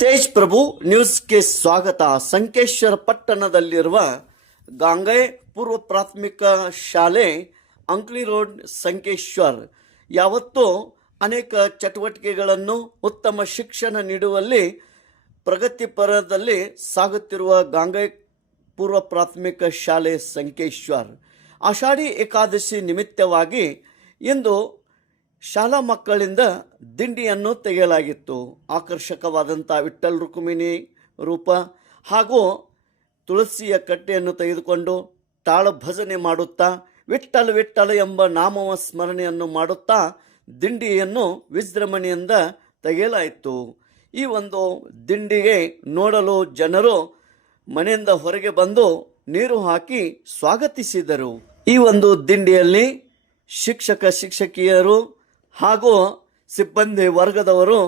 ತೇಜ್ ಪ್ರಭು ನ್ಯೂಸ್ಗೆ ಸ್ವಾಗತ. ಸಂಕೇಶ್ವರ ಪಟ್ಟಣದಲ್ಲಿರುವ ಗಾಂಗೈ ಪೂರ್ವ ಪ್ರಾಥಮಿಕ ಶಾಲೆ ಅಂಕ್ಲಿ ರೋಡ್ ಸಂಕೇಶ್ವರ್. ಯಾವತ್ತೂ ಅನೇಕ ಚಟುವಟಿಕೆಗಳನ್ನು ಉತ್ತಮ ಶಿಕ್ಷಣ ನೀಡುವಲ್ಲಿ ಪ್ರಗತಿಪರದಲ್ಲಿ ಸಾಗುತ್ತಿರುವ ಗಾಂಗೈ ಪೂರ್ವ ಪ್ರಾಥಮಿಕ ಶಾಲೆ ಸಂಕೇಶ್ವರ್. ಆಷಾಢಿ ಏಕಾದಶಿ ನಿಮಿತ್ತವಾಗಿ ಇಂದು ಶಾಲಾ ಮಕ್ಕಳಿಂದ ದಿಂಡಿಯನ್ನು ತೆಗೆಯಲಾಗಿತ್ತು. ಆಕರ್ಷಕವಾದಂಥ ವಿಠಲ್ ರುಕ್ಮಿಣಿ ರೂಪ ಹಾಗೂ ತುಳಸಿಯ ಕಟ್ಟೆಯನ್ನು ತೆಗೆದುಕೊಂಡು ತಾಳ ಭಜನೆ ಮಾಡುತ್ತಾ ವಿಠಲ್ ವಿಠಲ್ ಎಂಬ ನಾಮವ ಸ್ಮರಣೆಯನ್ನು ಮಾಡುತ್ತಾ ದಿಂಡಿಯನ್ನು ವಿಜೃಂಭಣೆಯಿಂದ ತೆಗೆಯಲಾಯಿತು. ಈ ಒಂದು ದಿಂಡಿಗೆ ನೋಡಲು ಜನರು ಮನೆಯಿಂದ ಹೊರಗೆ ಬಂದು ನೀರು ಹಾಕಿ ಸ್ವಾಗತಿಸಿದರು. ಈ ಒಂದು ದಿಂಡಿಯಲ್ಲಿ ಶಿಕ್ಷಕ, ಶಿಕ್ಷಕಿಯರು ಹಾಗೂ ಸಿಬ್ಬಂದಿ ವರ್ಗದವರು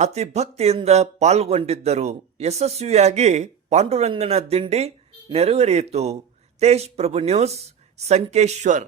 ಅತಿ ಭಕ್ತಿಯಿಂದ ಪಾಲ್ಗೊಂಡಿದ್ದರು. ಯಶಸ್ವಿಯಾಗಿ ಪಾಂಡುರಂಗನ ದಿಂಡಿ ನೆರವೇರಿಯಿತು. ತೇಜ್ ಪ್ರಭು ನ್ಯೂಸ್ ಸಂಕೇಶ್ವರ್.